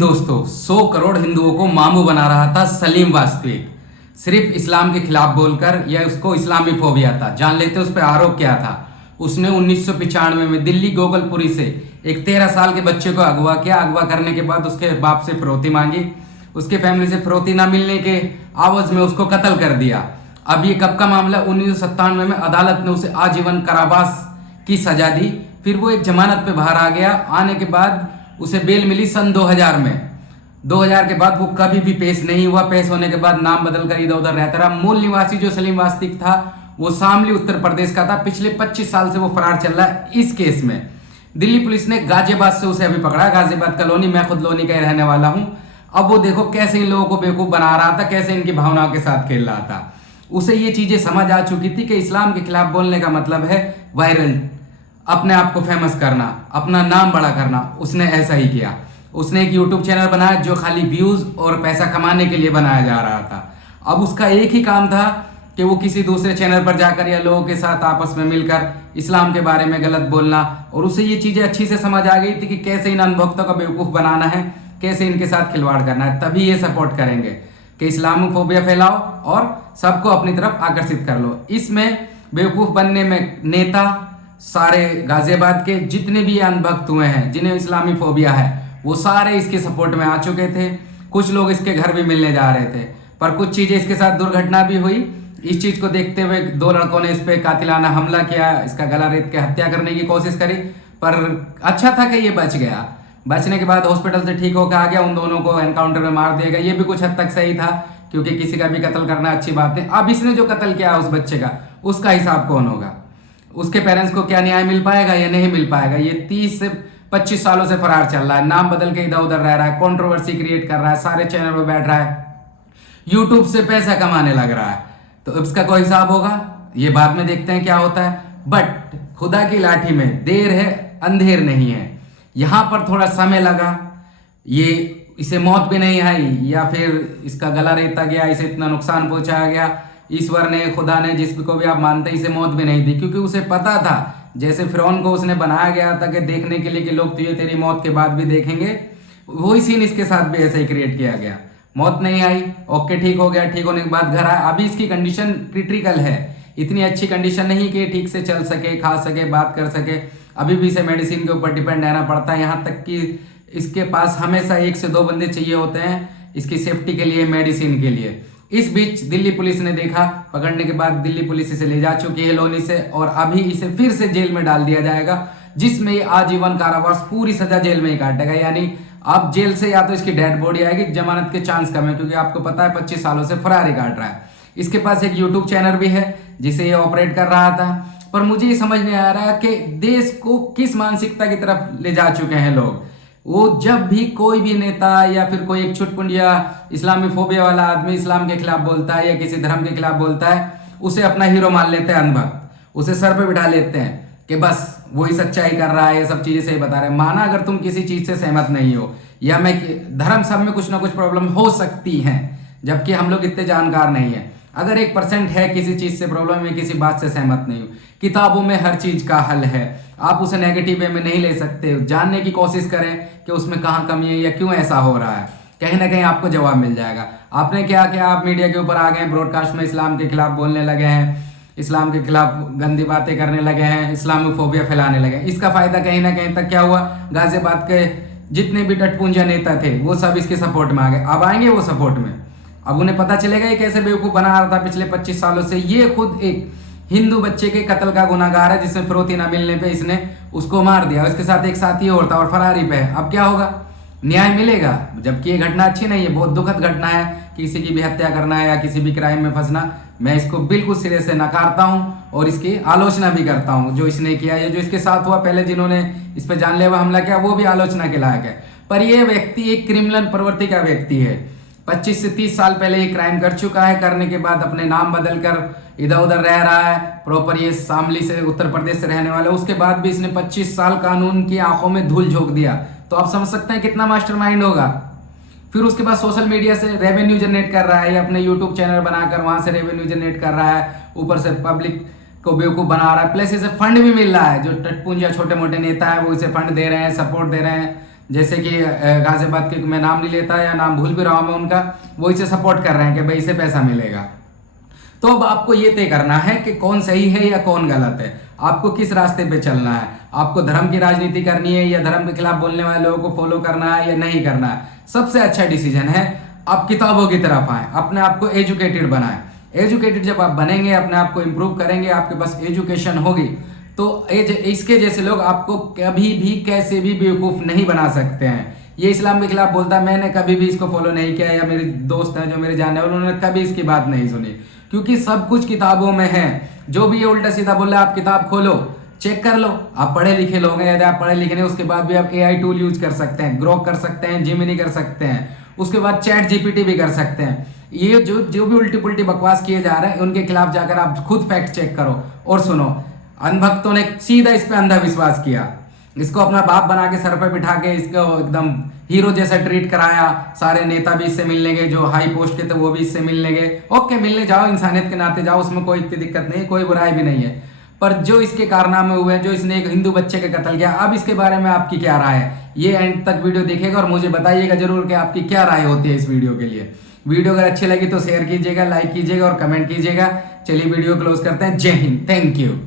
दोस्तों 100 करोड़ हिंदुओं को मामू बना रहा था सलीम वास्तविक। सिर्फ इस्लाम के खिलाफ बोलकर, यह उसको इस्लामी फोबिया था। जान लेते उस पर आरोप क्या था। उसने 1995 में दिल्ली गोगलपुरी से एक 13 साल के बच्चे को अगवा किया। अगवा करने के बाद उसके बाप से फिरौती मांगी। उसके फैमिली से फिरौती ना मिलने के आवाज में उसको कत्ल कर दिया। अब ये कब का मामला? 1997 में अदालत ने उसे आजीवन कारावास की सजा दी। फिर वो एक जमानत पे बाहर आ गया। आने के बाद उसे बेल मिली सन 2000 में। 2000 के बाद वो कभी भी पेश नहीं हुआ। पेश होने के बाद नाम बदलकर इधर उधर रहता रहा। मूल निवासी जो सलीम वास्तविक था वो शामली उत्तर प्रदेश का था। पिछले 25 साल से वो फरार चल रहा है। इस केस में दिल्ली पुलिस ने गाजियाबाद से उसे अभी पकड़ा। गाजियाबाद कॉलोनी, मैं खुद लोनी का ही रहने वाला हूं। अब वो देखो कैसे इन लोगों को बेवकूफ बना रहा था, कैसे इनकी भावनाओं के साथ खेल रहा था। उसे ये चीजें समझ आ चुकी थी कि इस्लाम के खिलाफ बोलने का मतलब है वायरल, अपने आप को फेमस करना, अपना नाम बड़ा करना। उसने ऐसा ही किया। उसने एक यूट्यूब चैनल बनाया जो खाली व्यूज और पैसा कमाने के लिए बनाया जा रहा था। अब उसका एक ही काम था कि वो किसी दूसरे चैनल पर जाकर या लोगों के साथ आपस में मिलकर इस्लाम के बारे में गलत बोलना। और उसे ये चीजें अच्छी से समझ आ गई थी कि कैसे इन अनभक्तों का बेवकूफ बनाना है, कैसे इनके साथ खिलवाड़ करना है। तभी ये सपोर्ट करेंगे कि इस्लामोफोबिया फैलाओ और सबको अपनी तरफ आकर्षित कर लो। इसमें बेवकूफ बनने में नेता सारे गाजियाबाद के जितने भी अनभक्त हुए हैं, जिन्हें इस्लामी फोबिया है, वो सारे इसके सपोर्ट में आ चुके थे। कुछ लोग इसके घर भी मिलने जा रहे थे, पर कुछ चीजें इसके साथ दुर्घटना भी हुई। इस चीज को देखते हुए 2 लड़कों ने इस पे कातिलाना हमला किया, इसका गला रेत के हत्या करने की कोशिश करी। पर अच्छा था कि ये बच गया। बचने के बाद हॉस्पिटल से ठीक होकर आ गया। उन दोनों को एनकाउंटर में मार दिया गया। ये भी कुछ हद तक सही था, क्योंकि किसी का भी कत्ल करना अच्छी बात नहीं। अब इसने जो कत्ल किया उस बच्चे का, उसका हिसाब कौन होगा? उसके पेरेंट्स को क्या न्याय मिल पाएगा या नहीं मिल पाएगा? ये 30 से 25 सालों से फरार चल रहा है, नाम बदल के इधर उधर रह रहा है, कंट्रोवर्सी क्रिएट कर रहा है, सारे चैनल पर बैठ रहा है, यूट्यूब से पैसा कमाने लग रहा है। तो इसका कोई हिसाब होगा? ये बाद में देखते हैं क्या होता है। बट खुदा की लाठी में देर है अंधेर नहीं है। यहां पर थोड़ा समय लगा, ये इसे मौत भी नहीं आई या फिर इसका गला रेता गया, इसे इतना नुकसान पहुंचाया गया। ईश्वर ने, खुदा ने, जिसको भी आप मानते, इसे मौत भी नहीं दी, क्योंकि उसे पता था, जैसे फिरौन को उसने बनाया गया था कि देखने के लिए कि लोग तुझे तेरी मौत के बाद भी देखेंगे, वही सीन इसके साथ भी ऐसे ही क्रिएट किया गया। मौत नहीं आई, ओके ठीक हो गया। ठीक होने के बाद घर आया। अभी इसकी कंडीशन क्रिटिकल है, इतनी अच्छी कंडीशन नहीं कि ठीक से चल सके, खा सके, बात कर सके। अभी भी इसे मेडिसिन के ऊपर डिपेंड रहना पड़ता है। यहाँ तक कि इसके पास हमेशा 1 से 2 बंदे चाहिए होते हैं इसकी सेफ्टी के लिए, मेडिसिन के लिए। इस बीच दिल्ली पुलिस ने देखा, पकड़ने के बाद दिल्ली पुलिस इसे ले जा चुकी है लोनी से, और अभी इसे फिर से जेल में डाल दिया जाएगा, जिसमें ये आजीवन कारावास, पूरी सजा जेल में ही काटेगा। यानी अब जेल से या तो इसकी डेड बॉडी आएगी, जमानत के चांस कम है, क्योंकि आपको पता है 25 सालों से फरारी काट रहा है। इसके पास एक यूट्यूब चैनल भी है जिसे ये ऑपरेट कर रहा था। पर मुझे ये समझ नहीं आ रहा कि देश को किस मानसिकता की तरफ ले जा चुके हैं लोग। वो जब भी कोई भी नेता या फिर कोई एक छुटपुंजिया इस्लामी फोबिया वाला आदमी इस्लाम के खिलाफ बोलता है या किसी धर्म के खिलाफ बोलता है, उसे अपना हीरो मान लेते हैं अनभक्त, उसे सर पे बिठा लेते हैं कि बस वही सच्चाई कर रहा है, ये सब चीजें सही बता रहे हैं। माना अगर तुम किसी चीज से सहमत नहीं हो, या मैं धर्म, सब में कुछ ना कुछ प्रॉब्लम हो सकती है, जबकि हम लोग इतने जानकार नहीं है। अगर 1% है किसी चीज से प्रॉब्लम, में किसी बात से सहमत नहीं हूं, किताबों में हर चीज का हल है, आप उसे नेगेटिव वे में नहीं ले सकते। जानने की कोशिश करें कि उसमें कहाँ कमी है या क्यों ऐसा हो रहा है, कहीं ना कहीं आपको जवाब मिल जाएगा। आपने क्या किया? आप मीडिया के ऊपर आ गए, ब्रॉडकास्ट में इस्लाम के खिलाफ बोलने लगे हैं, इस्लाम के खिलाफ गंदी बातें करने लगे हैं, इस्लामोफोबिया फैलाने लगे हैं। इसका फायदा कहीं ना कहीं तक क्या हुआ? गाजियाबाद के जितने भी टटपुंजा नेता थे वो सब इसके सपोर्ट में आ गए। अब आएंगे वो सपोर्ट में। अब उन्हें पता चलेगा ये कैसे बेवकूफ बना रहा था पिछले 25 सालों से। ये खुद एक हिंदू बच्चे के कत्ल का गुनाहगार है, जिसमें फिरौती ना मिलने पे इसने उसको मार दिया। इसके साथ एक साथी और था और फरारी पे है। अब क्या होगा? न्याय मिलेगा? जबकि ये घटना अच्छी नहीं है, बहुत दुखद घटना है। किसी की भी हत्या करना है या किसी भी क्राइम में फंसना, मैं इसको बिल्कुल सिरे से नकारता हूं और इसकी आलोचना भी करता हूं। जो इसने किया, ये जो इसके साथ हुआ, पहले जिन्होंने इस पर जानलेवा हमला किया, वो भी आलोचना के लायक है। पर यह व्यक्ति एक क्रिमिनल प्रवृत्ति का व्यक्ति है। 25 से 30 साल पहले ये क्राइम कर चुका है, करने के बाद अपने नाम बदलकर इधर उधर रह रहा है। प्रॉपर ये शामली से, उत्तर प्रदेश से रहने वाला। उसके बाद भी इसने 25 साल कानून की आंखों में धूल झोंक दिया। तो आप समझ सकते हैं कितना मास्टरमाइंड होगा। फिर उसके बाद सोशल मीडिया से रेवेन्यू जनरेट कर रहा है, या अपने यूट्यूब चैनल बनाकर वहां से रेवेन्यू जनरेट कर रहा है, ऊपर से पब्लिक को बेवकूफ बना रहा है, प्लस इसे फंड भी मिल रहा है। जो टटपुंजिया छोटे मोटे नेता है वो इसे फंड दे रहे हैं, सपोर्ट दे रहे हैं, जैसे कि गाजियाबाद के, मैं नाम नहीं लेता या नाम भूल भी रहा हूँ मैं उनका, वो इसे सपोर्ट कर रहे हैं कि भाई इसे पैसा मिलेगा। तो अब आपको ये तय करना है कि कौन सही है या कौन गलत है, आपको किस रास्ते पे चलना है। आपको धर्म की राजनीति करनी है या धर्म के खिलाफ बोलने वाले लोगों को फॉलो करना है या नहीं करना है। सबसे अच्छा डिसीजन है आप किताबों की तरफ आए, अपने आप को एजुकेटेड बनाएं। एजुकेटेड जब आप बनेंगे, अपने आप को इंप्रूव करेंगे, आपके पास एजुकेशन होगी, तो इसके जैसे लोग आपको कभी भी कैसे भी बेवकूफ़ नहीं बना सकते हैं। ये इस्लाम के खिलाफ बोलता है, मैंने कभी भी इसको फॉलो नहीं किया, या मेरे दोस्त हैं जो मेरे जानने वाले, उन्होंने कभी इसकी बात नहीं सुनी, क्योंकि सब कुछ किताबों में है। जो भी ये उल्टा सीधा बोल रहा है, आप किताब खोलो, चेक कर लो। आप पढ़े लिखे लोग हैं, यदि आप पढ़े लिखे नहीं, उसके बाद भी आप एआई टूल यूज कर सकते हैं, ग्रोक कर सकते हैं, जिमिनी कर सकते हैं, उसके बाद चैट जीपीटी भी कर सकते हैं। ये जो जो भी उल्टी पुल्टी बकवास किए जा रहे हैं, उनके खिलाफ जाकर आप खुद फैक्ट चेक करो और सुनो। अंधभक्तों ने सीधा इस पे अंधा विश्वास किया, इसको अपना बाप बना के सर पे बिठा के इसको एकदम हीरो जैसा ट्रीट कराया। सारे नेता भी इससे मिलने गए, जो हाई पोस्ट के थे वो भी इससे मिलने गए। ओके, मिलने जाओ, इंसानियत के नाते जाओ, उसमें कोई इतनी दिक्कत नहीं, कोई बुराई भी नहीं है। पर जो इसके कारनामे हुए, जो इसने एक हिंदू बच्चे का कत्ल किया, अब इसके बारे में आपकी क्या राय है, ये एंड तक वीडियो देखिएगा और मुझे बताइएगा जरूर कि आपकी क्या राय होती है इस वीडियो के लिए। वीडियो अगर अच्छी लगी तो शेयर कीजिएगा, लाइक कीजिएगा और कमेंट कीजिएगा। चलिए वीडियो क्लोज करते हैं। जय हिंद, थैंक यू।